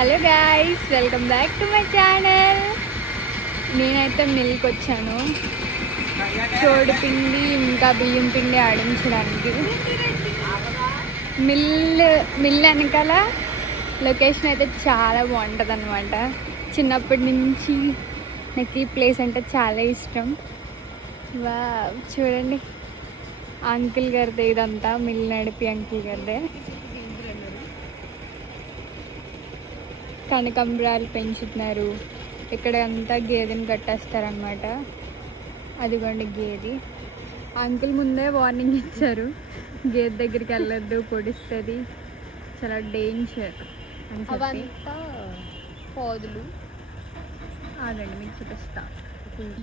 Hello guys, welcome back to my channel. నేనైతే milk వచ్చాను చోడు పిండి ఇంకా బియ్యం పిండి ఆడించడానికి. మిల్ వెనకాల లొకేషన్ అయితే చాలా బాగుంటుంది అనమాట. చిన్నప్పటి నుంచి నాకు ఈ ప్లేస్ అంటే చాలా ఇష్టం. చూడండి, అంకుల్ గారిదే ఇదంతా, మిల్ నడిపి అంకుల్ గారిదే. కనకంబరాలు పెంచుతున్నారు ఇక్కడ అంతా. గేదెని కట్టేస్తారనమాట. అదిగోండి గేది. అంకుల్ ముందే వార్నింగ్ ఇచ్చారు, గేదె దగ్గరికి వెళ్ళొద్దు, పొడిస్తుంది, చాలా డేంజర్ అని చెప్పి. పోదులు ఆగండి మీకు చూపిస్తా.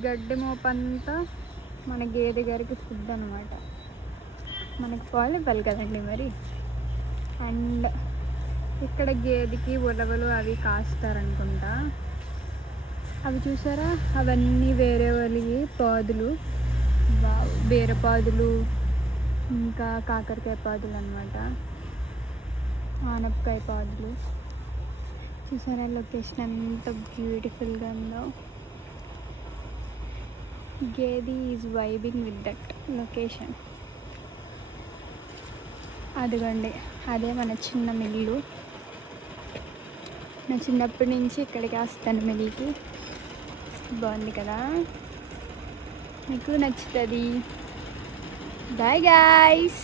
గడ్డి మోపంతా మన గేదె గారికి ఫుడ్ అనమాట. మనకి పాలు ఇవ్వాలి కదండి మరి. అండ్ ఇక్కడ గేదెకి ఉలవలు అవి కాస్తారనుకుంటా. అవి చూసారా, అవన్నీ వేరే వాళ్ళవి పాదులు, బీరపాదులు ఇంకా కాకరకాయ పాదులు అనమాట, ఆనపకాయ పాదులు. చూసారా లొకేషన్ ఎంత బ్యూటిఫుల్గా ఉందో. గేది is vibing with that location. అదిగోండి, అదే మన చిన్న మిల్లు. నా చిన్నప్పటి నుంచి ఇక్కడికి వస్తాను మిల్కి. బాగుంది కదా, మీకు నచ్చుతుంది. Bye guys.